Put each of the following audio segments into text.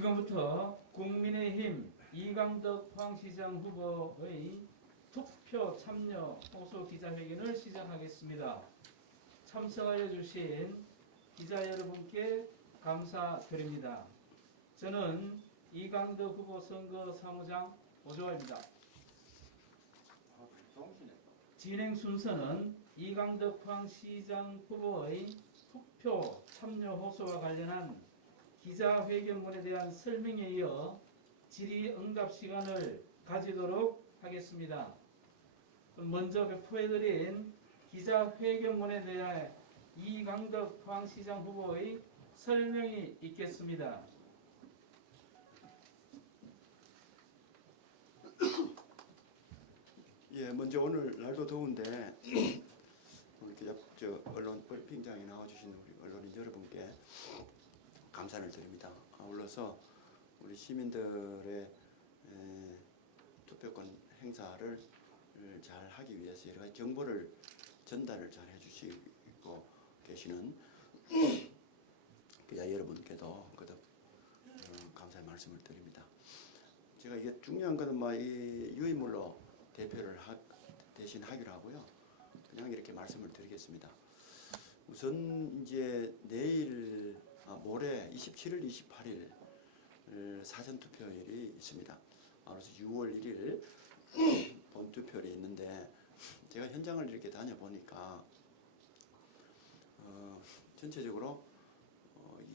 지금부터 국민의힘 이강덕 포항시장 후보의 투표 참여 호소 기자회견을 시작하겠습니다. 참석하여 주신 기자 여러분께 감사드립니다. 저는 이강덕 후보 선거사무장 오조환입니다. 진행 순서는 이강덕 포항시장 후보의 투표 참여 호소와 관련한 기자회견문에 대한 설명에 이어 질의응답 시간을 가지도록 하겠습니다. 먼저 배포해드린 기자회견문에 대해 이강덕 포항시장 후보의 설명이 있겠습니다. 예, 먼저 오늘 날도 더운데 이렇게 언론 브리핑장에 나와주신 우리 언론인 여러분께 감사를 드립니다. 아울러서 우리 시민들의 투표권 행사를 잘 하기 위해서 여러 가지 정보를 전달을 잘 해주시고 계시는 기자 여러분께도 거듭 감사의 말씀을 드립니다. 제가 이게 중요한 것은 이 유인물로 대표를 대신 하기로 하고요. 그냥 이렇게 말씀을 드리겠습니다. 우선 이제 내일 모레 27일, 28일 사전투표일이 있습니다. 그래서 6월 1일 본투표일이 있는데 제가 현장을 이렇게 다녀보니까 전체적으로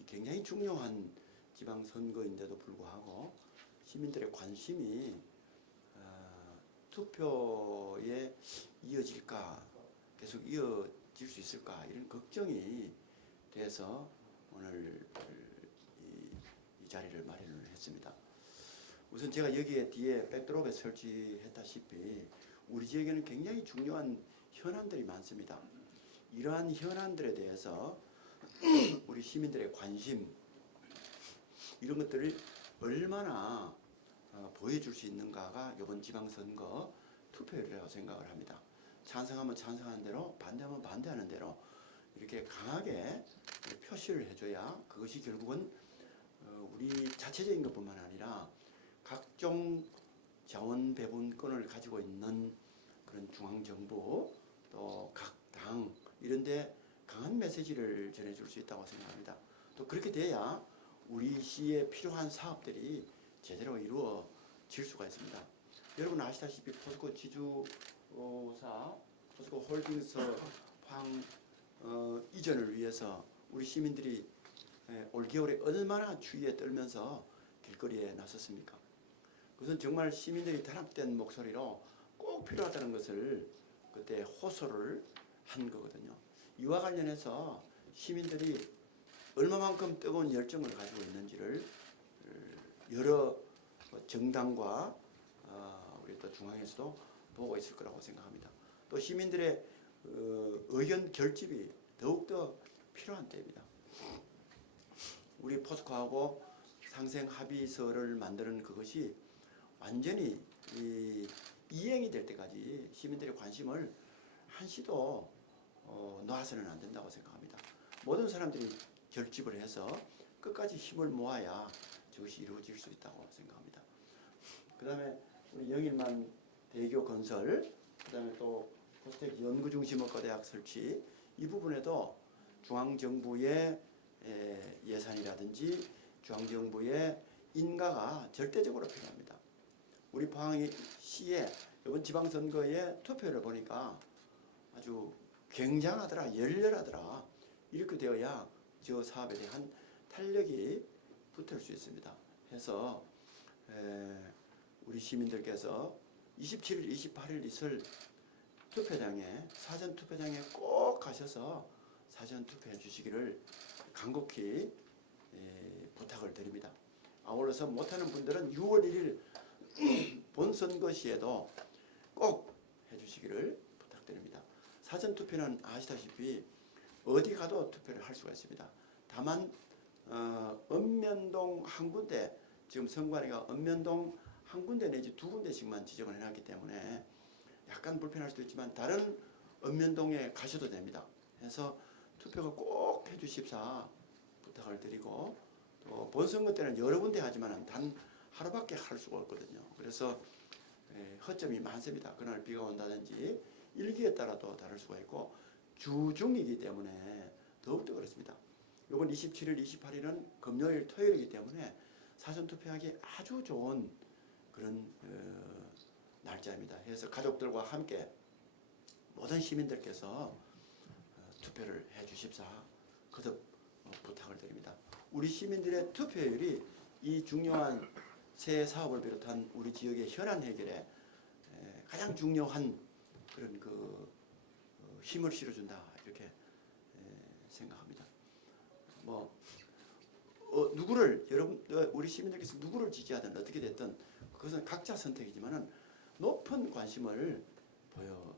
굉장히 중요한 지방선거인데도 불구하고 시민들의 관심이 투표에 이어질까, 계속 이어질 수 있을까 이런 걱정이 돼서 오늘 이 자리를 마련을 했습니다. 우선 제가 여기에 뒤에 백드롭에 설치했다시피 우리 지역에는 굉장히 중요한 현안들이 많습니다. 이러한 현안들에 대해서 우리 시민들의 관심 이런 것들을 얼마나 보여줄 수 있는가가 이번 지방선거 투표율이라고 생각을 합니다. 찬성하면 찬성하는 대로, 반대하면 반대하는 대로 이렇게 강하게 표시를 해줘야 그것이 결국은 우리 자체적인 것뿐만 아니라 각종 자원 배분권을 가지고 있는 그런 중앙정부 또 각 당 이런 데 강한 메시지를 전해줄 수 있다고 생각합니다. 또 그렇게 돼야 우리 시에 필요한 사업들이 제대로 이루어질 수가 있습니다. 여러분 아시다시피 포스코 지주사 포스코 홀딩스 포항 이전을 위해서 우리 시민들이 올겨울에 얼마나 추위에 떨면서 길거리에 나섰습니까? 그것은 정말 시민들이 단합된 목소리로 꼭 필요하다는 것을 그때 호소를 한 거거든요. 이와 관련해서 시민들이 얼마만큼 뜨거운 열정을 가지고 있는지를 여러 정당과 우리 또 중앙에서도 보고 있을 거라고 생각합니다. 또 시민들의 의견 결집이 더욱더 필요한 때입니다. 우리 포스코하고 상생 합의서를 만드는 그것이 완전히 이행이 될 때까지 시민들의 관심을 한시도 놔서는 안 된다고 생각합니다. 모든 사람들이 결집을 해서 끝까지 힘을 모아야 저것이 이루어질 수 있다고 생각합니다. 그 다음에 우리 영일만 대교 건설, 그 다음에 또 포스텍 연구중심업과대학 설치 이 부분에도 중앙정부의 예산이라든지 중앙정부의 인가가 절대적으로 필요합니다. 우리 포항시의 이번 지방선거의 투표를 보니까 아주 굉장하더라, 열렬하더라. 이렇게 되어야 저 사업에 대한 탄력이 붙을 수 있습니다. 해서 우리 시민들께서 27일, 28일 있을 투표장에 사전투표장에 꼭 가셔서 사전투표해 주시기를 간곡히 부탁을 드립니다. 아울러서 못하는 분들은 6월 1일 본선거 시에도 꼭 해주시기를 부탁드립니다. 사전투표는 아시다시피 어디 가도 투표를 할 수가 있습니다. 다만 읍면동 한 군데, 지금 선관위가 읍면동 한 군데 내지 두 군데씩만 지정을 해놨기 때문에 약간 불편할 수도 있지만 다른 읍면동에 가셔도 됩니다. 해서 투표가 꼭 해주십사 부탁을 드리고 또 본선거 때는 여러 군데 하지만 단 하루밖에 할 수가 없거든요. 그래서 허점이 많습니다. 그날 비가 온다든지 일기에 따라도 다를 수가 있고 주중이기 때문에 더욱더 그렇습니다. 이번 27일, 28일은 금요일, 토요일이기 때문에 사전투표하기 아주 좋은 그런 날짜입니다. 그래서 가족들과 함께 모든 시민들께서 투표를 해 주십사 거듭 부탁을 드립니다. 우리 시민들의 투표율이 이 중요한 새 사업을 비롯한 우리 지역의 현안 해결에 가장 중요한 그런 힘을 실어준다 이렇게 생각합니다. 뭐 누구를 여러분 우리 시민들께서 누구를 지지하든 어떻게 됐든 그것은 각자 선택이지만은 높은 관심을 보여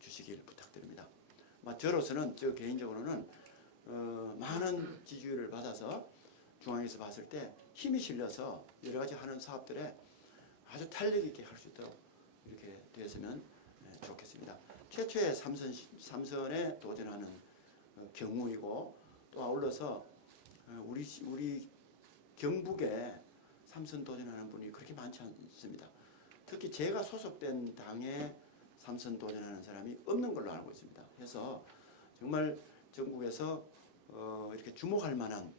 주시길 부탁드립니다. 저로서는 저 개인적으로는 많은 지지율을 받아서 중앙에서 봤을 때 힘이 실려서 여러 가지 하는 사업들에 아주 탄력 있게 할 수 있도록 이렇게 되었으면 좋겠습니다. 최초의 삼선에 도전하는 경우이고 또 아울러서 우리 경북에 삼선 도전하는 분이 그렇게 많지 않습니다. 특히 제가 소속된 당에 삼선 도전하는 사람이 없는 걸로 알고 있습니다. 그래서 정말 전국에서 이렇게 주목할 만한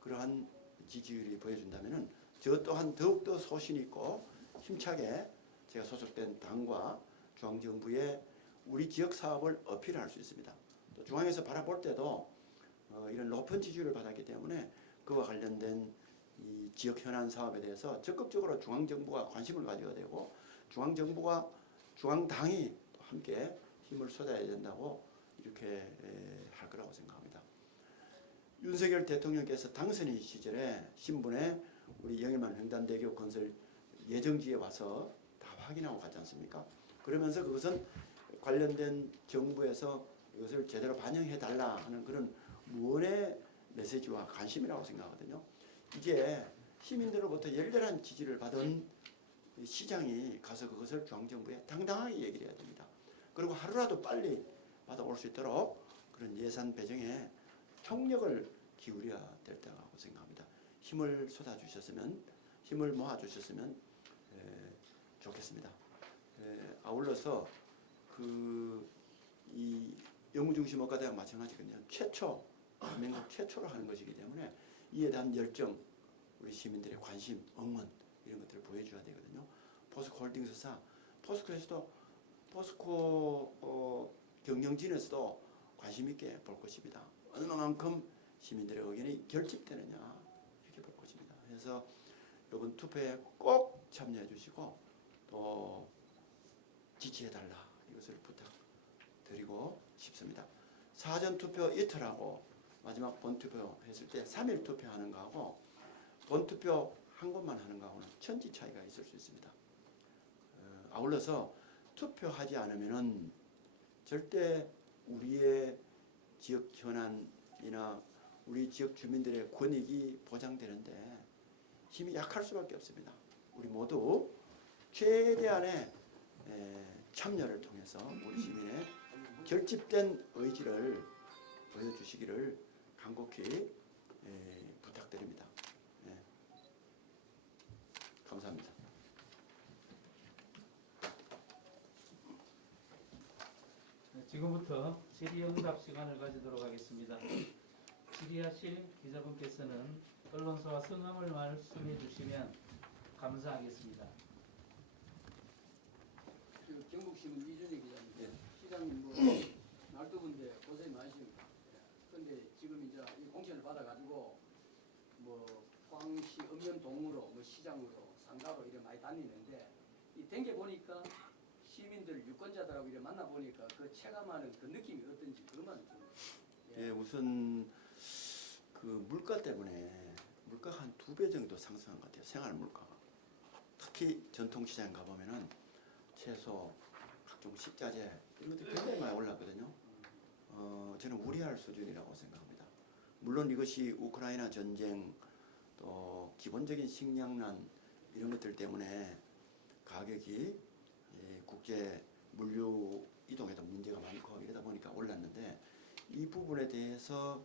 그러한 지지율이 보여준다면은 저 또한 더욱더 소신 있고 힘차게 제가 소속된 당과 중앙정부에 우리 지역 사업을 어필할 수 있습니다. 또 중앙에서 바라볼 때도 이런 높은 지지율을 받았기 때문에 그와 관련된 이 지역 현안 사업에 대해서 적극적으로 중앙정부가 관심을 가져야 되고 중앙정부와 중앙당이 함께 힘을 쏟아야 된다고 이렇게 할 거라고 생각합니다. 윤석열 대통령께서 당선인 시절에 신분에 우리 영일만 횡단대교 건설 예정지에 와서 다 확인하고 갔지 않습니까? 그러면서 그것은 관련된 정부에서 이것을 제대로 반영해달라 하는 그런 무언의 메시지와 관심이라고 생각하거든요. 이제 시민들로부터 열렬한 지지를 받은 시장이 가서 그것을 중앙정부에 당당하게 얘기를 해야 됩니다. 그리고 하루라도 빨리 받아올 수 있도록 그런 예산 배정에 총력을 기울여야 될 때라고 생각합니다. 힘을 쏟아주셨으면, 힘을 모아주셨으면 좋겠습니다. 아울러서 이 영구중심업과대학 마찬가지거든요. 대한민국 최초로 하는 것이기 때문에 이에 대한 열정, 우리 시민들의 관심, 응원 이런 것들을 보여줘야 되거든요. 포스코홀딩스사, 포스코 경영진에서도 관심 있게 볼 것입니다. 얼마만큼 시민들의 의견이 결집되느냐 이렇게 볼 것입니다. 그래서 이번 투표에 꼭 참여해 주시고 또 지지해달라 이것을 부탁드리고 싶습니다. 사전투표 이틀하고 마지막 본투표 했을 때 3일 투표하는 거하고 본투표 한 곳만 하는 거하고는 천지 차이가 있을 수 있습니다. 아울러서 투표하지 않으면은 절대 우리의 지역 현안이나 우리 지역 주민들의 권익이 보장되는데 힘이 약할 수밖에 없습니다. 우리 모두 최대한의 참여를 통해서 우리 시민의 결집된 의지를 보여주시기를 간곡히 부탁드립니다. 감사합니다. 지금부터 질의응답 시간을 가지도록 하겠습니다. 질의하실 기자분께서는 언론사와 성함을 말씀해 주시면 감사하겠습니다. 경북신문 이준희 기자입니다. 예. 시장님 날도분데 고생 많으십니다. 그런데 지금 이제 이 공천을 받아가지고 포항시 읍면동으로 시장으로 상가로 이렇게 많이 다니는데 이 댕겨 보니까 시민들 유권자들하고 이렇게 만나 보니까 그 체감하는 그 느낌이 어떤지 그것만 좀. 예, 우선 그 물가 때문에 물가가 한 2배 정도 상승한 것 같아요. 생활 물가가. 특히 전통시장 가보면은 채소, 각종 식자재 이런 것들이 굉장히 많이 올랐거든요. 저는 우려할 수준이라고 생각합니다. 물론 이것이 우크라이나 전쟁 또 기본적인 식량난 이런 것들 때문에 가격이 국제 물류 이동에도 문제가 많고 이러다 보니까 올랐는데 이 부분에 대해서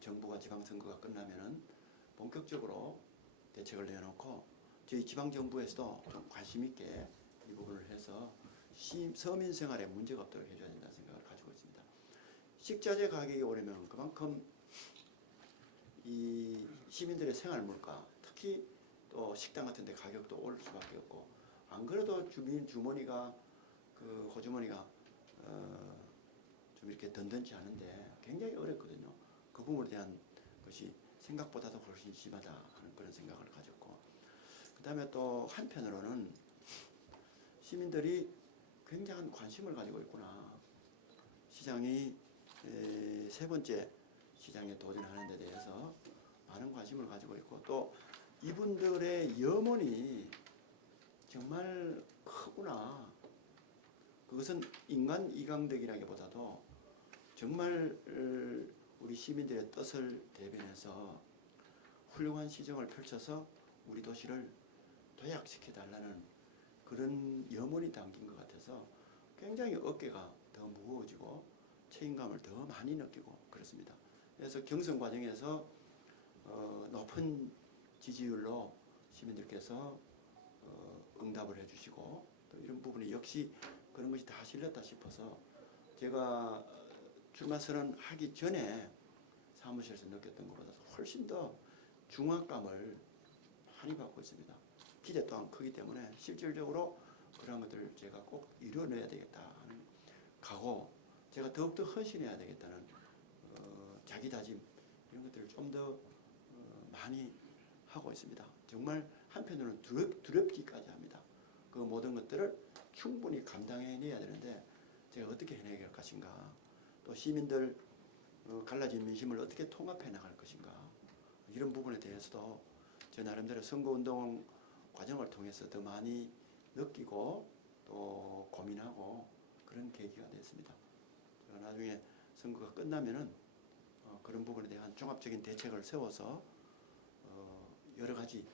정부가 지방선거가 끝나면은 본격적으로 대책을 내놓고 저희 지방정부에서도 좀 관심 있게 이 부분을 해서 서민 생활에 문제가 없도록 해줘야 된다는 생각을 가지고 있습니다. 식자재 가격이 오르면 그만큼 이 시민들의 생활 물가, 특히 또 식당 같은 데 가격도 오를 수밖에 없고, 안 그래도 주머니가 그 호주머니가 좀 이렇게 든든치 않은데 굉장히 어렵거든요. 그 부분에 대한 것이 생각보다도 훨씬 심하다 하는 그런 생각을 가졌고, 그 다음에 또 한편으로는 시민들이 굉장한 관심을 가지고 있구나. 시장이 세 번째 시장에 도전하는 데 대해서 많은 관심을 가지고 있고, 또 이분들의 염원이 정말 크구나. 그것은 인간 이강덕이라기보다도 정말 우리 시민들의 뜻을 대변해서 훌륭한 시정을 펼쳐서 우리 도시를 도약시켜달라는 그런 염원이 담긴 것 같아서 굉장히 어깨가 더 무거워지고 책임감을 더 많이 느끼고 그렇습니다. 그래서 경선 과정에서 높은 지지율로 시민들께서 응답을 해주시고, 또 이런 부분이 역시 그런 것이 다 실렸다 싶어서 제가 출마 선언하기 전에 사무실에서 느꼈던 것보다 훨씬 더 중압감을 많이 받고 있습니다. 기대 또한 크기 때문에 실질적으로 그런 것들을 제가 꼭 이뤄내야 되겠다 하는 각오, 제가 더욱더 헌신해야 되겠다는 자기 다짐, 이런 것들을 좀 더 많이 하고 있습니다. 정말 한편으로는 두렵기까지 합니다. 그 모든 것들을 충분히 감당해내야 되는데 제가 어떻게 해내게 할 것인가, 또 시민들 갈라진 민심을 어떻게 통합해 나갈 것인가, 이런 부분에 대해서도 제 나름대로 선거운동 과정을 통해서 더 많이 느끼고 또 고민하고 그런 계기가 됐습니다. 제가 나중에 선거가 끝나면은 그런 부분에 대한 종합적인 대책을 세워서 여러 가지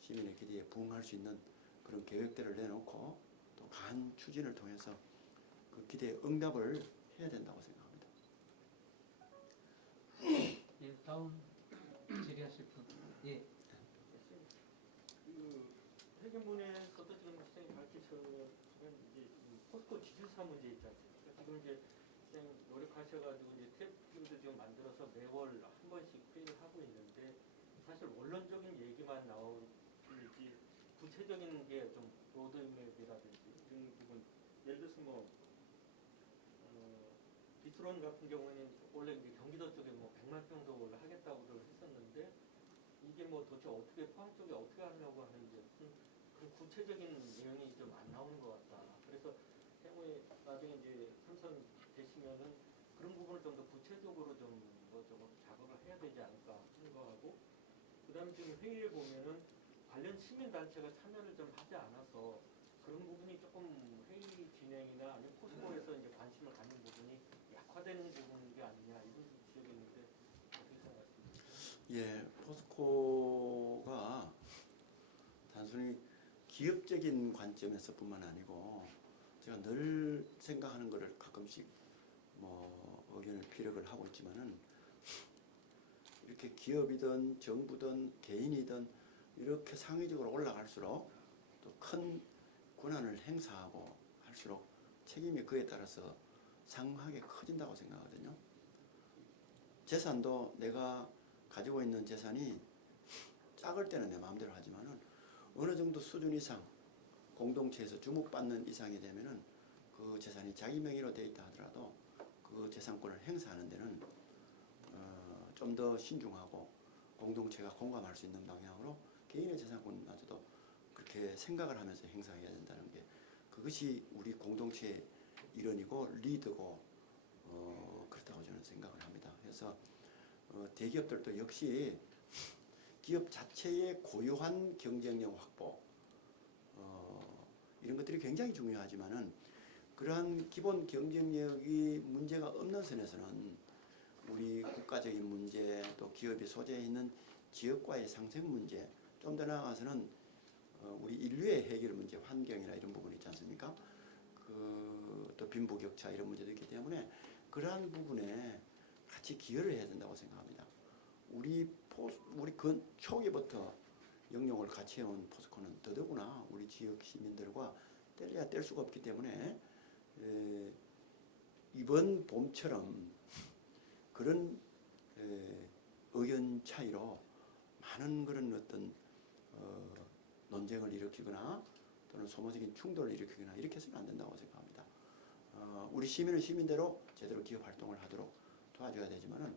시민의 기대에 부응할 수 있는 그런 계획들을 내놓고 또 강한 추진을 통해서 그 기대에 응답을 해야 된다고 생각합니다. 예, 다음 질의하실 분. 예. 그 회견문에서도 지금 시장이 밝히셨지만 이제 포스코 지주사 문제 있지 않습니까? 지금 이제 시장이 노력하셔가지고 이제 탭팀도 지금 만들어서 매월 한 번씩 회의를 하고 있는데, 사실 원론적인 얘기만 나오지 구체적인 게 좀 로드맵이라든지 이런 부분, 예를 들어서 뭐 비트론 같은 경우는 원래 이제 경기도 쪽에 뭐 100만 평도 하겠다고들 했었는데, 이게 뭐 도대체 어떻게 포항 쪽에 어떻게 하려고 하는지 그 구체적인 내용이 좀 안 나오는 것 같다. 그래서 향후에 나중에 이제 삼선 되시면은 그런 부분을 좀 더 구체적으로 좀 뭐 저거 작업을 해야 되지 않을까 생각하고, 그다음에 지금 회의에 보면은 관련 시민 단체가 참여를 좀 하지 않아서 그런 부분이 조금 회의 진행이나 아니면 포스코에서 이제 관심을 갖는 부분이 약화되는 부분이 아니냐, 이런 지적이 있는데 어떻게 생각하십니까? 예, 포스코가 단순히 기업적인 관점에서뿐만 아니고 제가 늘 생각하는 것을 가끔씩 뭐 의견을 피력을 하고 있지만은, 이렇게 기업이든 정부든 개인이든 이렇게 상위적으로 올라갈수록 또 큰 권한을 행사하고 할수록 책임이 그에 따라서 상하게 커진다고 생각하거든요. 재산도 내가 가지고 있는 재산이 작을 때는 내 마음대로 하지만은 어느 정도 수준 이상 공동체에서 주목받는 이상이 되면은 그 재산이 자기 명의로 돼 있다 하더라도 그 재산권을 행사하는 데는 좀 더 신중하고 공동체가 공감할 수 있는 방향으로 개인의 재산권마저도 그렇게 생각을 하면서 행사해야 된다는 게, 그것이 우리 공동체의 일원이고 리더고 그렇다고 저는 생각을 합니다. 그래서 대기업들도 역시 기업 자체의 고유한 경쟁력 확보, 이런 것들이 굉장히 중요하지만은 그러한 기본 경쟁력이 문제가 없는 선에서는 우리 국가적인 문제, 또 기업이 소재해 있는 지역과의 상생 문제, 좀 더 나아가서는 우리 인류의 해결 문제, 환경이나 이런 부분이 있지 않습니까? 또 빈부격차 이런 문제도 있기 때문에 그러한 부분에 같이 같이 기여를 해야 된다고 생각합니다. 우리 초기부터 영용을 같이 해온 포스코는 더더구나 우리 지역 시민들과 뗄래야 뗄 수가 없기 때문에 이번 봄처럼 그런 의견 차이로 많은 그런 어떤 논쟁을 일으키거나 또는 소모적인 충돌을 일으키거나 이렇게 해서는 안 된다고 생각합니다. 우리 시민은 시민대로 제대로 기업 활동을 하도록 도와줘야 되지만은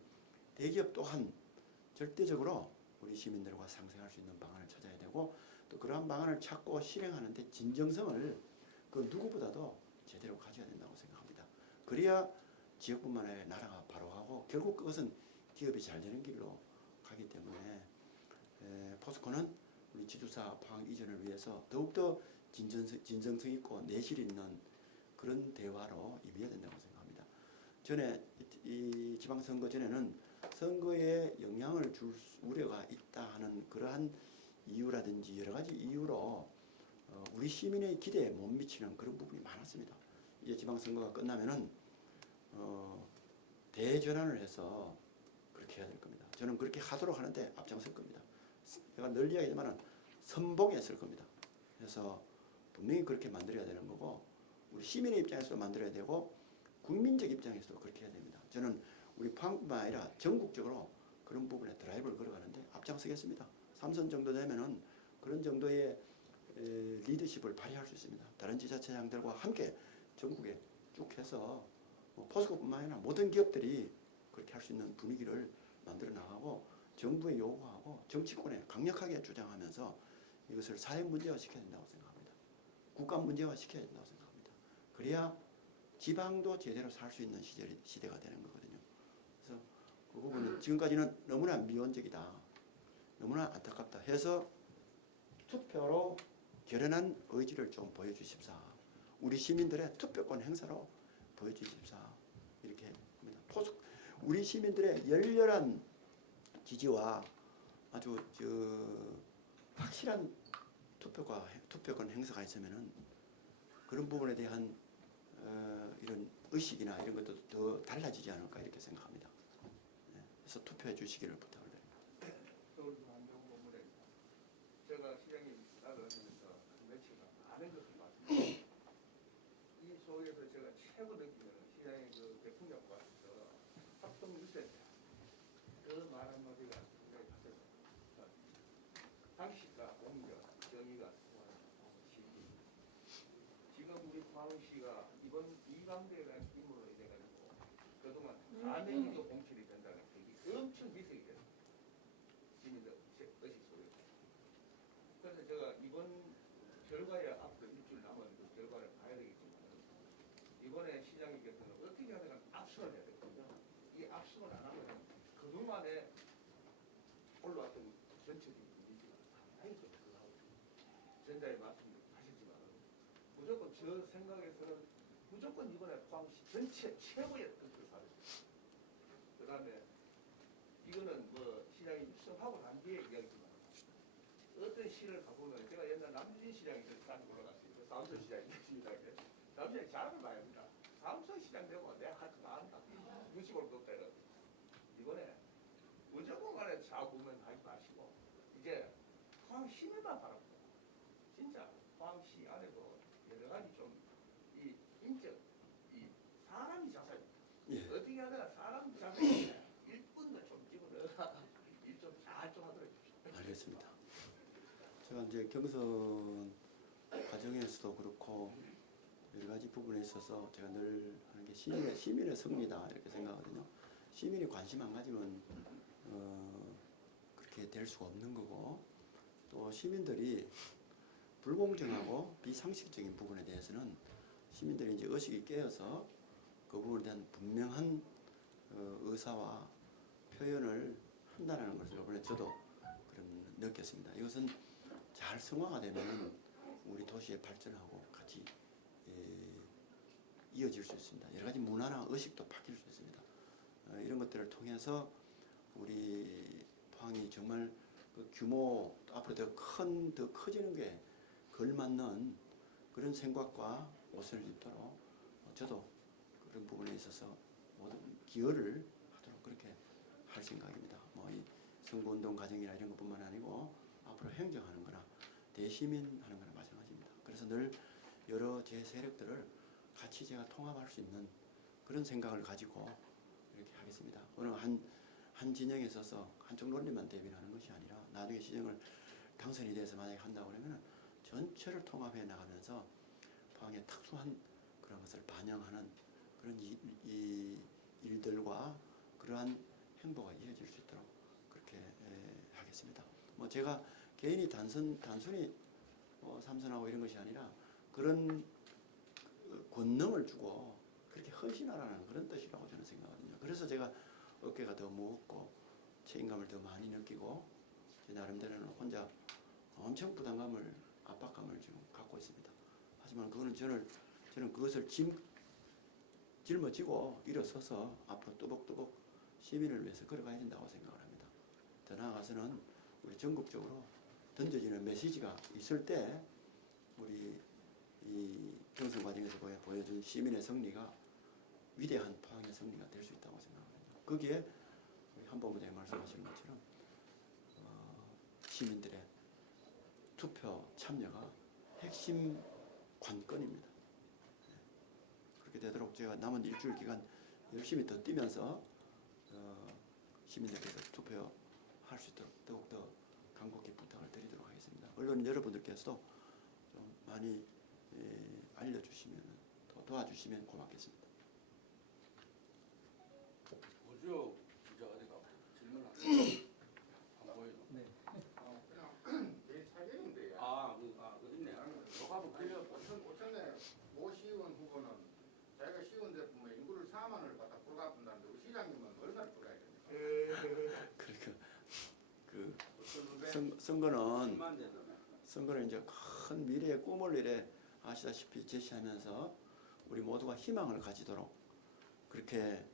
대기업 또한 절대적으로 우리 시민들과 상생할 수 있는 방안을 찾아야 되고 또 그러한 방안을 찾고 실행하는데 진정성을 그 누구보다도 제대로 가져야 된다고 생각합니다. 그래야 지역뿐만 아니라 나라가 바로 가고 결국 그것은 기업이 잘 되는 길로 가기 때문에 포스코는 우리 지주사 포항 이전을 위해서 더욱더 진정성 있고 내실 있는 그런 대화로 임해야 된다고 생각합니다. 전에 이 지방선거 전에는 선거에 영향을 줄 우려가 있다 하는 그러한 이유라든지 여러 가지 이유로 우리 시민의 기대에 못 미치는 그런 부분이 많았습니다. 이제 지방선거가 끝나면은 대전환을 해서 그렇게 해야 될 겁니다. 저는 그렇게 하도록 하는데 앞장설 겁니다. 제가 늘 이야기하지만 선봉했을 겁니다. 그래서 분명히 그렇게 만들어야 되는 거고 우리 시민의 입장에서도 만들어야 되고 국민적 입장에서도 그렇게 해야 됩니다. 저는 우리 포항뿐만 아니라 전국적으로 그런 부분에 드라이브를 걸어가는데 앞장서겠습니다. 3선 정도 되면은 그런 정도의 리더십을 발휘할 수 있습니다. 다른 지자체장들과 함께 전국에 쭉 해서 포스코뿐만 아니라 모든 기업들이 그렇게 할 수 있는 분위기를 만들어 나가고 정부에 요구하고 정치권에 강력하게 주장하면서 이것을 사회 문제화 시켜야 된다고 생각합니다. 국가 문제화 시켜야 된다고 생각합니다. 그래야 지방도 제대로 살 수 있는 시대가 되는 거거든요. 그래서 그 부분은 지금까지는 너무나 미온적이다. 너무나 안타깝다 해서 투표로 결연한 의지를 좀 보여주십사. 우리 시민들의 투표권 행사로 보여주십사. 이렇게 합니다. 우리 시민들의 열렬한 지지와 아주 확실한 투표권 행사가 있으면은 그런 부분에 대한 이런 의식이나 이런 것도 더 달라지지 않을까 이렇게 생각합니다. 네. 그래서 투표해 주시기를 부탁을 드립니다. 서울 안동 본부에 제가 시장님 따라다니면서 며칠간 많은 것을 봤습니다. 이 속에서 제가 최고 느끼는 시장의 그 대통령과 합동 유세 그 말 한마디가 굉장히 가슴 당시가 공격 정의가 시기 지금 우리 포항시가 이번 이강대라는 인물로 인해 가지고 그동안 4년이도 공천이 된다는 얘기 엄청 희생이 됐습니다. 시민들 의식 속에. 그래서 제가 이번 결과에 앞으로 일주일 남은 그 결과를 봐야 되겠지만 이번에 시장님께서는 어떻게 하든 압승을 해야 되거든요. 이 압승을 안 하면 그동안에 올라왔던 전체적인 분위기가 상당히 좀 그하고 전자의 말씀도 하시지만 무조건 저 생각에서는 무조건 이번에 포항시 전체 최고의 뜻을 사줬어요. 그 다음에 이거는 뭐 시장이 입성하고 난 뒤에 이야기지만 어떤 시를 가보면 제가 옛날 남주진 시장이 산 돌아갔어요. 그 사무소 시장이 됐습니다. 남주진이 잘을 봐야 합니다. 사무소 시장 되고 내가 할 거 다 한다. 60을 뒀다 이거. 이번에 무조건 간에 자구면 하지 마시고 이제 포항시민만 바랍니다. 진짜 포항시 안에도 여러 가지 좀 이 인적 이 사람이 자살입니다. 예. 어떻게 하다가 사람 자살인데 1분도 좀 집어넣어라. 일 좀 잘 좀 하도록 해주십시오. 알겠습니다. 제가 이제 경선 과정에서도 그렇고 여러 가지 부분에 있어서 제가 늘 하는 게 시민의 승리다 이렇게 생각하거든요. 시민이 관심 안 가지면 그렇게 될 수가 없는 거고 또 시민들이 불공정하고 비상식적인 부분에 대해서는 시민들이 이제 의식이 깨어서 그 부분에 대한 분명한 의사와 표현을 한다는 것을 이번에 저도 그런 느꼈습니다. 이것은 잘 성화가 되면 우리 도시의 발전하고 같이 이어질 수 있습니다. 여러 가지 문화나 의식도 바뀔 수 있습니다. 이런 것들을 통해서 우리 포항이 정말 그 규모 앞으로 더 커지는 게 걸맞는 그런 생각과 옷을 입도록 저도 그런 부분에 있어서 모든 기여를 하도록 그렇게 할 생각입니다. 뭐 이 선거운동 과정이나 이런 것뿐만 아니고 앞으로 행정하는 거나 대시민 하는 거나 마찬가지입니다. 그래서 늘 여러 제 세력들을 같이 제가 통합할 수 있는 그런 생각을 가지고 이렇게 하겠습니다. 어느 한 진영에 서서 한쪽 논리만 대변하는 것이 아니라 나중에 시정을 당선이 돼서 만약에 한다고 그러면 전체를 통합해 나가면서 포항의 특수한 그런 것을 반영하는 그런 이 일들과 그러한 행보가 이어질 수 있도록 그렇게 하겠습니다. 뭐 제가 개인이 단순히 삼선하고 이런 것이 아니라 그런 권능을 주고 그렇게 헌신하라는 그런 뜻이라고 저는 생각하거든요. 그래서 제가 어깨가 더 무겁고 책임감을 더 많이 느끼고 제 나름대로는 혼자 엄청 부담감을 압박감을 지금 갖고 있습니다. 하지만 그거는 저는 그것을 짊어지고 일어서서 앞으로 뚜벅뚜벅 시민을 위해서 걸어가야 된다고 생각을 합니다. 더 나아가서는 우리 전국적으로 던져지는 메시지가 있을 때 우리 이 경선 과정에서 보여준 시민의 승리가 위대한 포항의 승리가 될 수 있다고 생각합니다. 거기에 우리 한법무장이 말씀하시는 것처럼 시민들의 투표 참여가 핵심 관건입니다. 그렇게 되도록 제가 남은 일주일 기간 열심히 더 뛰면서 시민들께서 투표할 수 있도록 더욱더 간곡히 부탁을 드리도록 하겠습니다. 언론 여러분들께서도 좀 많이 알려주시면 더 도와주시면 고맙겠습니다. 오주 기자 어디가 질문하는 안 보이노? 네. 그냥 제 사개인데 어딨네. 녹화부 빌려. 오천에 모 시의원 후보는 자기가 시의원 대표면 인구를 4만을 갖다 불갚는다는데 우리 시장님은 얼마를 불가야 됩니까? 그러니까 그 어떤 후배? 선거는 10만 되는. 선거는 이제 큰 미래의 꿈을 이래 아시다시피 제시하면서 우리 모두가 희망을 가지도록 그렇게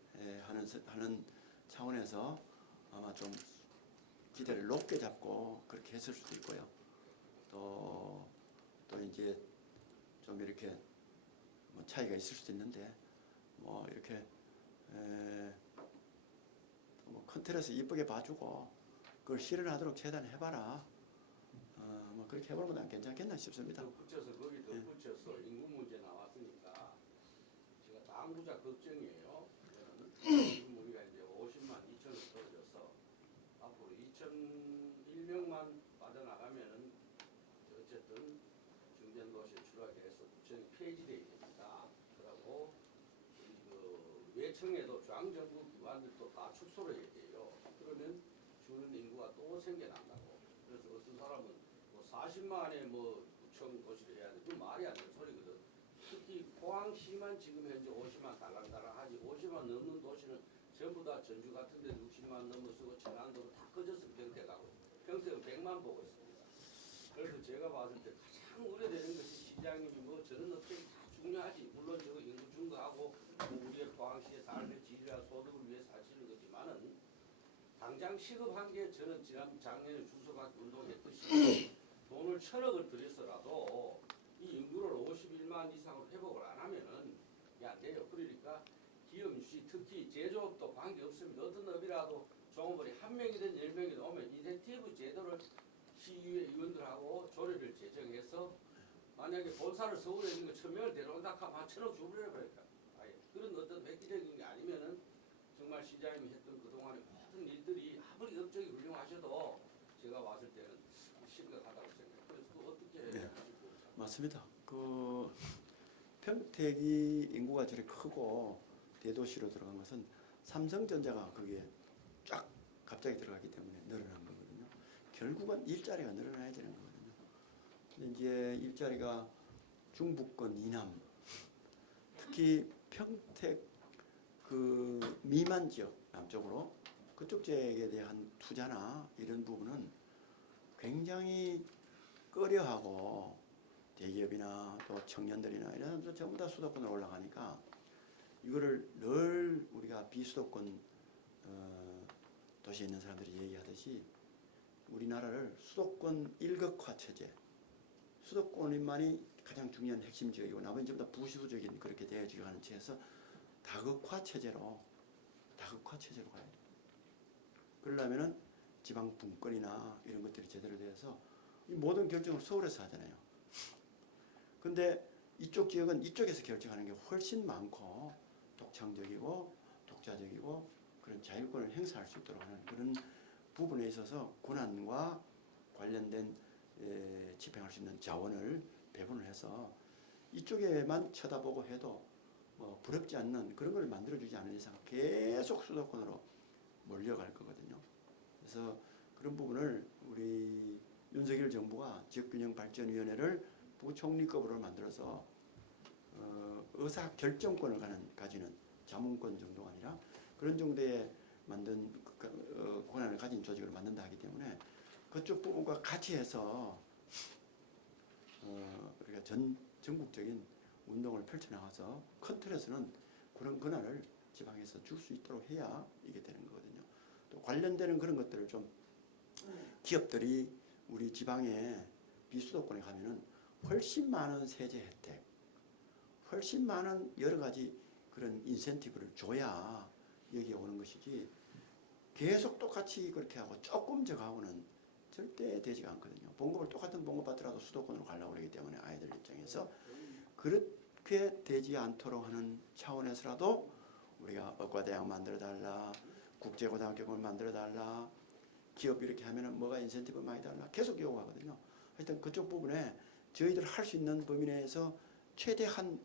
하는 차원에서 아마 좀 기대를 높게 잡고 그렇게 했을 수도 있고요. 또 이제 좀 이렇게 뭐 차이가 있을 수도 있는데 뭐 이렇게 뭐 큰 틀에서 이쁘게 봐주고 그걸 실현하도록 최대한 해봐라. 뭐 그렇게 해보는 건 괜찮겠나 싶습니다. 더 붙여서 거기 더 예. 붙여서 인구 문제 나왔으니까 제가 당구자 걱정이에요. 지금 우리가 이제 50만 2천을 떨어져서 앞으로 2,001명만 빠져나가면은 어쨌든 중견도시에 추락해서 구청이 폐지되게 됩니다. 그리고 그 외청에도 중앙정부 기관들도 다 축소를 해야 돼요. 그러면 주는 인구가 또 생겨난다고. 그래서 어떤 사람은 뭐 40만에 뭐 구청 도시를 해야 돼. 그 말이 안 되는 소리거든. 특히 포항시만 지금 현재 50만 달랑달랑하지 50만 넘는 도시는 전부 다 전주 같은 데 60만 넘어서고 전라도로 다 꺼져서 평택하고 평택은 100만 보고 있습니다. 그래서 제가 봤을 때 가장 우려되는 것이 시장님이 뭐 저는 어떻게 다 중요하지. 물론 저 인구 증가하고 뭐 우리의 포항시의 삶의 질이나 소득을 위해서 하시는 거지만은 당장 시급한 게 저는 작년에 주소받기 운동했듯이 돈을 1,000억을 들여서라도 이 인구를 51만 이상으로 회복을 안 하면은 이게 안 돼요. 그러니까 기업주시 특히 제조업도 관계없습니다. 어떤 업이라도 종업원이 1명이든 10명이든 오면 인센티브 제도를 시의회 의원들하고 조례를 제정해서 만약에 본사를 서울에 있는 거 1,000명을 데려온다 하면 한 1,000억 주버려버릴까. 그런 어떤 획기적인 게 아니면은 정말 시장님이 했던 그동안의 모든 일들이 아무리 업적이 훌륭하셔도 제가 봤을 때는 심각하다고 생각해요. 그래서 그 어떻게 네. 하시고 맞습니다. 그 평택이 인구가 저렇게 크고 대도시로 들어간 것은 삼성전자가 거기에 쫙 갑자기 들어갔기 때문에 늘어난 거거든요. 결국은 일자리가 늘어나야 되는 거거든요. 근데 이제 일자리가 중부권 이남, 특히 평택 그 미만 지역 남쪽으로 그쪽 지역에 대한 투자나 이런 부분은 굉장히 꺼려하고 대기업이나 또 청년들이나 이런 사람들 전부 다 수도권으로 올라가니까 이거를 늘 우리가 비수도권 도시에 있는 사람들이 얘기하듯이 우리나라를 수도권 일극화 체제, 수도권만이 가장 중요한 핵심 지역이고 나머지 전부 다 부수적인 그렇게 되어지게 하는 체에서 다극화 체제로 가야 돼요. 그러려면은 지방 분권이나 이런 것들이 제대로 돼서 이 모든 결정을 서울에서 하잖아요. 근데 이쪽 지역은 이쪽에서 결정하는 게 훨씬 많고 독창적이고 독자적이고 그런 자율권을 행사할 수 있도록 하는 그런 부분에 있어서 권한과 관련된 집행할 수 있는 자원을 배분을 해서 이쪽에만 쳐다보고 해도 뭐 부럽지 않는 그런 걸 만들어주지 않는 이상 계속 수도권으로 몰려갈 거거든요. 그래서 그런 부분을 우리 윤석열 정부가 지역균형발전위원회를 부총리급으로 만들어서 의사 결정권을 가지는 자문권 정도가 아니라 그런 정도의 만든 권한을 가진 조직을 만든다 하기 때문에 그쪽 부분과 같이 해서 우리가 전국적인 운동을 펼쳐나가서 큰 틀에서는 그런 권한을 지방에서 줄 수 있도록 해야 이게 되는 거거든요. 또 관련되는 그런 것들을 좀 기업들이 우리 지방의 비수도권에 가면은 훨씬 많은 세제 혜택, 훨씬 많은 여러 가지 그런 인센티브를 줘야 여기에 오는 것이지 계속 똑같이 그렇게 하고 조금 저하고는 절대 되지가 않거든요. 봉급을 똑같은 봉급 받더라도 수도권으로 가려고 그러기 때문에 아이들 입장에서 그렇게 되지 않도록 하는 차원에서라도 우리가 의과대학 만들어달라, 국제고등학교를 만들어달라, 기업 이렇게 하면은 뭐가 인센티브 많이 달라 계속 요구하거든요. 하여튼 그쪽 부분에 저희들 할 수 있는 범위 내에서 최대한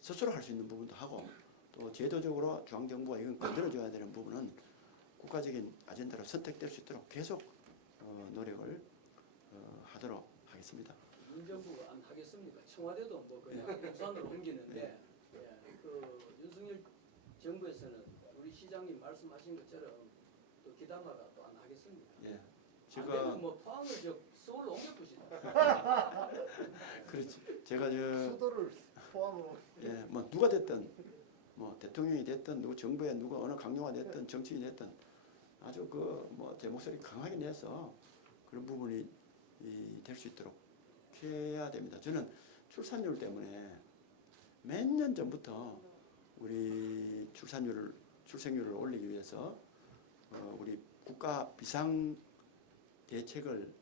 스스로 할 수 있는 부분도 하고 또 제도적으로 중앙정부가 이건 건드려줘야 되는 부분은 국가적인 아젠다로 선택될 수 있도록 계속 노력을 하도록 하겠습니다. 문정부가 안 하겠습니까? 청와대도 뭐 그냥 부산으로 옮기는데 그 윤석열 정부에서는 우리 시장님 말씀하신 것처럼 또 기다마가 또 안 하겠습니까? 예, 안 되면 뭐 포항을 서울로 옮겨두시다. 그렇지. 제가 수도를 포함으로 뭐 누가 됐든 뭐 대통령이 됐든 누구 정부에 누가 어느 강요가 됐든 정치인이 됐든 아주 뭐 제 목소리 강하게 내서 그런 부분이 될 수 있도록 해야 됩니다. 저는 출산율 때문에 몇 년 전부터 우리 출생률을 올리기 위해서 우리 국가 비상 대책을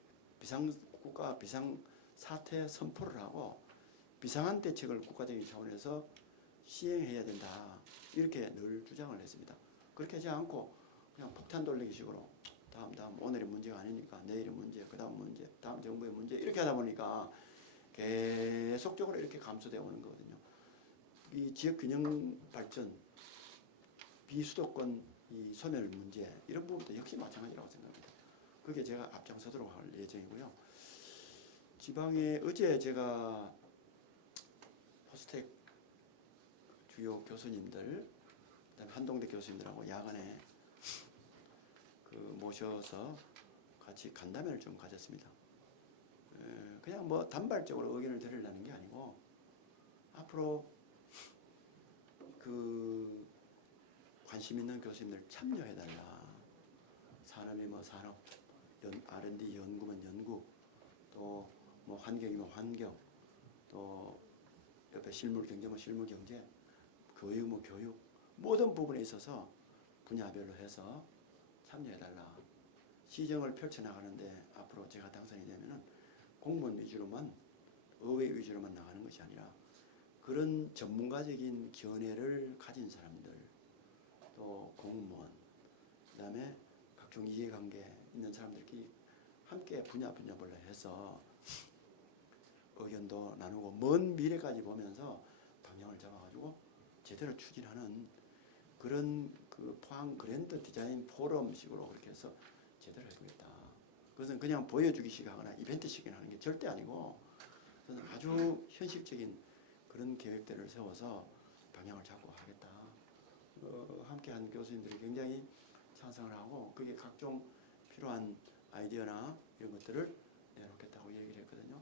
국가 비상 사태 선포를 하고 비상한 대책을 국가적인 차원에서 시행해야 된다. 이렇게 늘 주장을 했습니다. 그렇게 하지 않고 그냥 폭탄 돌리기 식으로 다음 오늘의 문제가 아니니까 내일의 문제, 그 다음 문제, 다음 정부의 문제 이렇게 하다 보니까 계속적으로 이렇게 감소되어 오는 거거든요. 이 지역균형 발전, 비수도권 이 소멸 문제 이런 부분도 역시 마찬가지라고 생각합니다. 그게 제가 앞장서도록 할 예정이고요. 지방에 어제 제가 포스텍 주요 교수님들, 그다음에 한동대 교수님들하고 야간에 모셔서 같이 간담회를 좀 가졌습니다. 그냥 뭐 단발적으로 의견을 드리려는 게 아니고 앞으로 관심 있는 교수님들 참여해달라. 산업이면 산업, R&D 연구면 연구, 또 뭐 환경이면 환경, 또 옆에 실물 경제면 실물 경제, 교육면 교육, 모든 부분에 있어서 분야별로 해서 참여해달라. 시정을 펼쳐나가는데 앞으로 제가 당선이 되면은 공무원 위주로만, 의회 위주로만 나가는 것이 아니라 그런 전문가적인 견해를 가진 사람들, 또 공무원, 그 다음에 각종 이해관계 있는 사람들끼리 함께 분야별로 해서 의견도 나누고 먼 미래까지 보면서 방향을 잡아가지고 제대로 추진하는 그런 포항 그랜드 디자인 포럼식으로 그렇게 해서 제대로 해주겠다. 그것은 그냥 보여주기식 하거나 이벤트식 하는 게 절대 아니고 저는 아주 현실적인 그런 계획들을 세워서 방향을 잡고 하겠다. 함께한 교수님들이 굉장히 찬성을 하고 그게 각종 필요한 아이디어나 이런 것들을 내놓겠다고 얘기를 했거든요.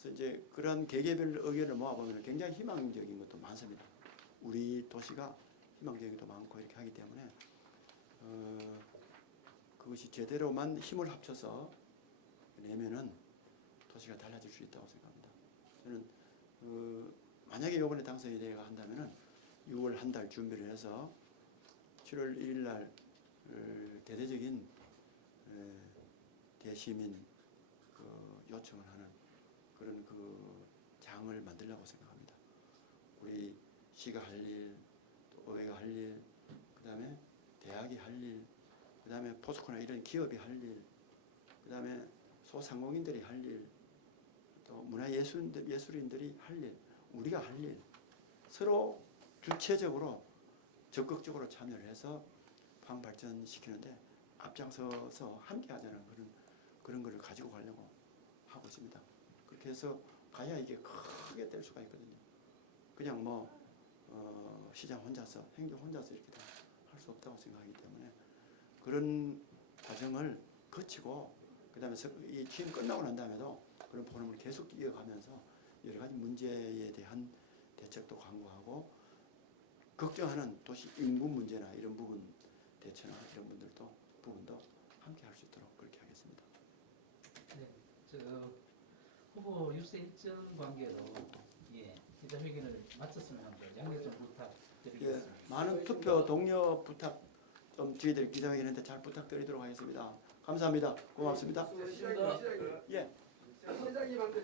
그래서 이제 그런 개개별 의견을 모아보면 굉장히 희망적인 것도 많습니다. 우리 도시가 희망적인 것도 많고 이렇게 하기 때문에 그것이 제대로만 힘을 합쳐서 내면은 도시가 달라질 수 있다고 생각합니다. 저는 만약에 이번에 당선이 되어 한다면은 6월 한 달 준비를 해서 7월 1일 날 대대적인 대시민 그 요청을 하는 그런 그 장을 만들려고 생각합니다. 우리 시가 할 일, 또 의회가 할 일, 그다음에 대학이 할 일, 그다음에 포스코나 이런 기업이 할 일, 그다음에 소상공인들이 할 일, 또 문화예술인들이 할 일, 우리가 할 일, 서로 주체적으로 적극적으로 참여를 해서 포항 발전시키는데 앞장서서 함께하자는 그런 거를 가지고 가려고 하고 있습니다. 그렇게 해서 가야 이게 크게 될 수가 있거든요. 그냥 뭐 시장 혼자서, 행정 혼자서 이렇게 다 할 수 없다고 생각하기 때문에 그런 과정을 거치고 그다음에 이 취임 끝나고 난 다음에도 그런 포럼을 계속 이어가면서 여러 가지 문제에 대한 대책도 강구하고 걱정하는 도시 인구 문제나 이런 부분 대처나 이런 부분도 함께 할 수 있도록 그렇게 하겠습니다. 네, 저 후보 유세 일정 관계로 기자회견을 마쳤으면 합니다. 양해 좀 부탁드리겠습니다. 많은 투표 동료 부탁 좀 저희들 기자회견인데 잘 부탁드리도록 하겠습니다. 감사합니다. 고맙습니다. 시장님, 예. 시장님한테